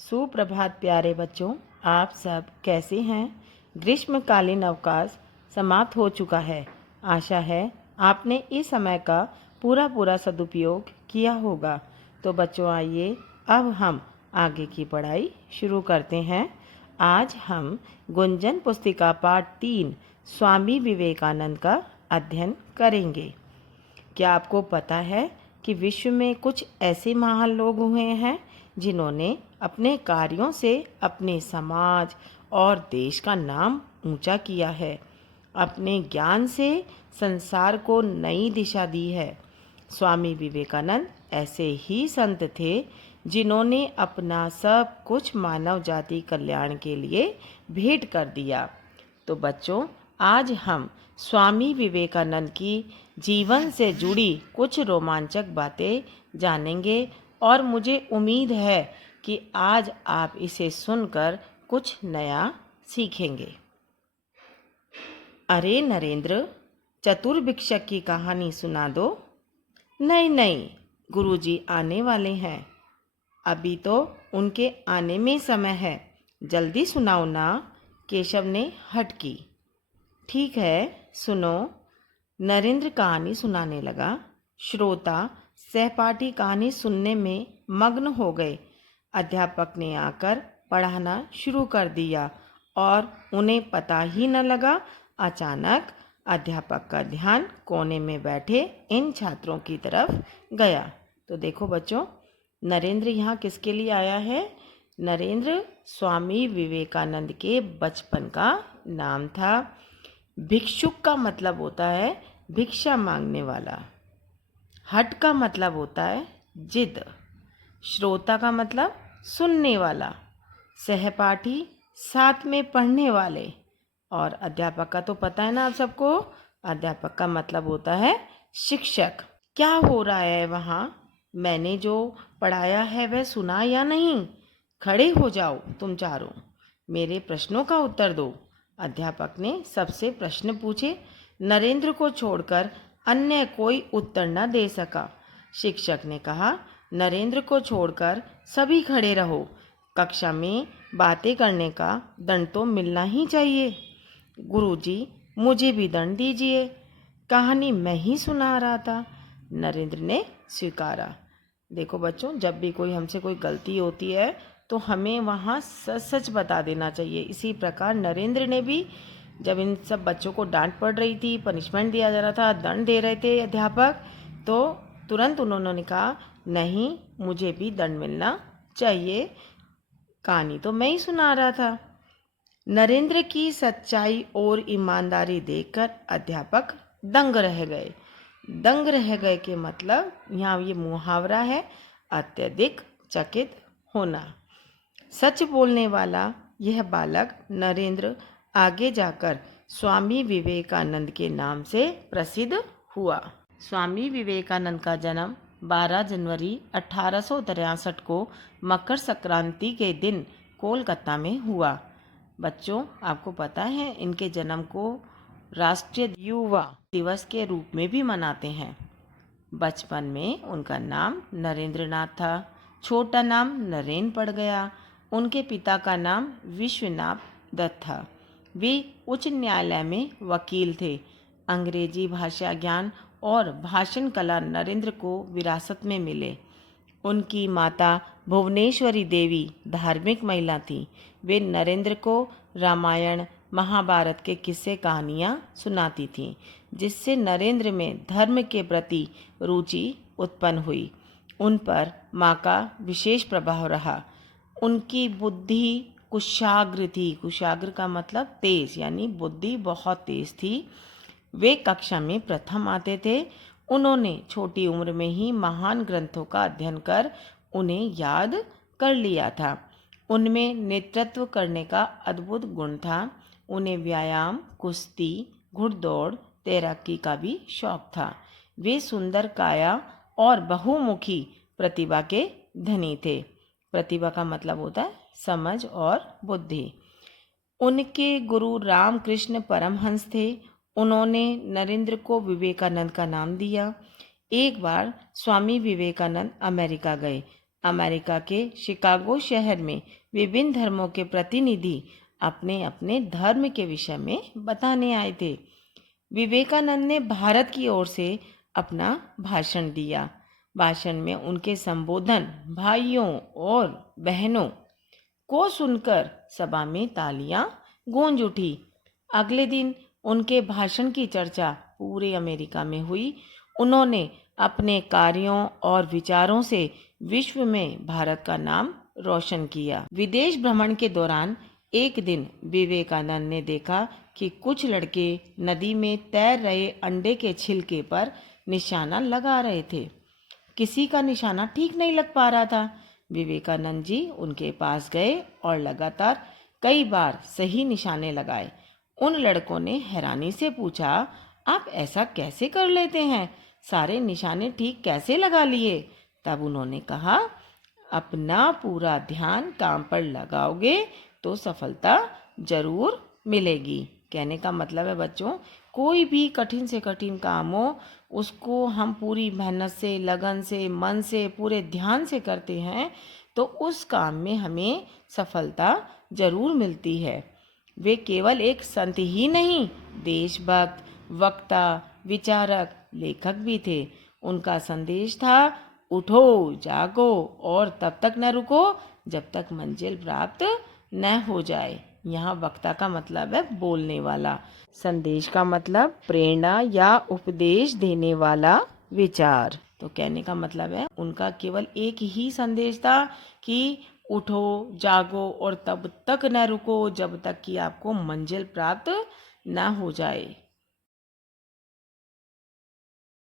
सुप्रभात प्यारे बच्चों, आप सब कैसे हैं। ग्रीष्मकालीन अवकाश समाप्त हो चुका है। आशा है आपने इस समय का पूरा सदुपयोग किया होगा। तो बच्चों आइए अब हम आगे की पढ़ाई शुरू करते हैं। आज हम गुंजन पुस्तिका पाठ 3 स्वामी विवेकानंद का अध्ययन करेंगे। क्या आपको पता है कि विश्व में कुछ ऐसे महान लोग हुए हैं जिन्होंने अपने कार्यों से अपने समाज और देश का नाम ऊंचा किया है। अपने ज्ञान से संसार को नई दिशा दी है। स्वामी विवेकानंद ऐसे ही संत थे जिन्होंने अपना सब कुछ मानव जाति कल्याण के लिए भेंट कर दिया। तो बच्चों, आज हम स्वामी विवेकानंद की जीवन से जुड़ी कुछ रोमांचक बातें जानेंगे और मुझे उम्मीद है कि आज आप इसे सुनकर कुछ नया सीखेंगे। अरे नरेंद्र, चतुर्भिक्षक की कहानी सुना दो। नहीं, गुरुजी आने वाले हैं। अभी तो उनके आने में समय है, जल्दी सुनाओ ना। केशव ने हट की। ठीक है, सुनो। नरेंद्र कहानी सुनाने लगा। श्रोता सहपाठी कहानी सुनने में मग्न हो गए। अध्यापक ने आकर पढ़ाना शुरू कर दिया और उन्हें पता ही न लगा, अचानक अध्यापक का ध्यान कोने में बैठे इन छात्रों की तरफ गया। तो देखो बच्चों, नरेंद्र यहाँ किसके लिए आया है। नरेंद्र स्वामी विवेकानंद के बचपन का नाम था। भिक्षुक का मतलब होता है भिक्षा मांगने वाला। हठ का मतलब होता है जिद। श्रोता का मतलब सुनने वाला। सहपाठी साथ में पढ़ने वाले। और अध्यापक का तो पता है ना आप सबको, अध्यापक का मतलब होता है शिक्षक। क्या हो रहा है वहाँ? मैंने जो पढ़ाया है वह सुना या नहीं? खड़े हो जाओ तुम चारों, मेरे प्रश्नों का उत्तर दो। अध्यापक ने सबसे प्रश्न पूछे। नरेंद्र को छोड़कर अन्य कोई उत्तर न दे सका। शिक्षक ने कहा, नरेंद्र को छोड़कर सभी खड़े रहो। कक्षा में बातें करने का दंड तो मिलना ही चाहिए। गुरुजी, मुझे भी दंड दीजिए, कहानी मैं ही सुना रहा था। नरेंद्र ने स्वीकारा। देखो बच्चों, जब भी कोई हमसे कोई गलती होती है तो हमें वहाँ सच सच बता देना चाहिए। इसी प्रकार नरेंद्र ने भी, जब इन सब बच्चों को डांट पड़ रही थी, पनिशमेंट दिया जा रहा था, दंड दे रहे थे अध्यापक, तो तुरंत उन्होंने कहा, नहीं, मुझे भी दंड मिलना चाहिए, कहानी तो मैं ही सुना रहा था। नरेंद्र की सच्चाई और ईमानदारी देखकर अध्यापक दंग रह गए। दंग रह गए के मतलब यहाँ ये मुहावरा है, अत्यधिक चकित होना। सच बोलने वाला यह बालक नरेंद्र आगे जाकर स्वामी विवेकानंद के नाम से प्रसिद्ध हुआ। स्वामी विवेकानंद का जन्म 12 जनवरी 1863 को मकर संक्रांति के दिन कोलकाता में हुआ। बच्चों, आपको पता है इनके जन्म को राष्ट्रीय युवा दिवस के रूप में भी मनाते हैं। बचपन में उनका नाम नरेंद्र नाथ था। छोटा नाम नरेन पड़ गया। उनके पिता का नाम विश्वनाथ दत्त था। वे उच्च न्यायालय में वकील थे। अंग्रेजी भाषा ज्ञान और भाषण कला नरेंद्र को विरासत में मिले। उनकी माता भुवनेश्वरी देवी धार्मिक महिला थी। वे नरेंद्र को रामायण महाभारत के किस्से कहानियाँ सुनाती थीं, जिससे नरेंद्र में धर्म के प्रति रुचि उत्पन्न हुई। उन पर माँ का विशेष प्रभाव रहा। उनकी बुद्धि कुशाग्र थी। कुशाग्र का मतलब तेज, यानी बुद्धि बहुत तेज थी। वे कक्षा में प्रथम आते थे। उन्होंने छोटी उम्र में ही महान ग्रंथों का अध्ययन कर उन्हें याद कर लिया था। उनमें नेतृत्व करने का अद्भुत गुण था। उन्हें व्यायाम, कुश्ती, घुड़दौड़, तैराकी का भी शौक था। वे सुंदर काया और बहुमुखी प्रतिभा के धनी थे। प्रतिभा का मतलब होता है समझ और बुद्धि। उनके गुरु रामकृष्ण परमहंस थे। उन्होंने नरेंद्र को विवेकानंद का नाम दिया। एक बार स्वामी विवेकानंद अमेरिका गए। अमेरिका के शिकागो शहर में विभिन्न धर्मों के प्रतिनिधि अपने अपने धर्म के विषय में बताने आए थे। विवेकानंद ने भारत की ओर से अपना भाषण दिया। भाषण में उनके संबोधन भाइयों और बहनों को सुनकर सभा में तालियां गूंज उठी। अगले दिन उनके भाषण की चर्चा पूरे अमेरिका में हुई। उन्होंने अपने कार्यों और विचारों से विश्व में भारत का नाम रोशन किया। विदेश भ्रमण के दौरान एक दिन विवेकानंद ने देखा कि कुछ लड़के नदी में तैर रहे अंडे के छिलके पर निशाना लगा रहे थे। किसी का निशाना ठीक नहीं लग पा रहा था। विवेकानंद जी उनके पास गए और लगातार कई बार सही निशाने लगाए। उन लड़कों ने हैरानी से पूछा, आप ऐसा कैसे कर लेते हैं? सारे निशाने ठीक कैसे लगा लिए? तब उन्होंने कहा, अपना पूरा ध्यान काम पर लगाओगे तो सफलता जरूर मिलेगी। कहने का मतलब है बच्चों, कोई भी कठिन से कठिन काम हो उसको हम पूरी मेहनत से, लगन से, मन से, पूरे ध्यान से करते हैं तो उस काम में हमें सफलता जरूर मिलती है। वे केवल एक संत ही नहीं, देशभक्त, वक्ता, विचारक, लेखक भी थे। उनका संदेश था, उठो, जागो और तब तक न रुको जब तक मंजिल प्राप्त न हो जाए। यहाँ वक्ता का मतलब है बोलने वाला, संदेश का मतलब प्रेरणा या उपदेश देने वाला विचार। तो कहने का मतलब है उनका केवल एक ही संदेश था कि उठो, जागो और तब तक न रुको जब तक कि आपको मंजिल प्राप्त न हो जाए।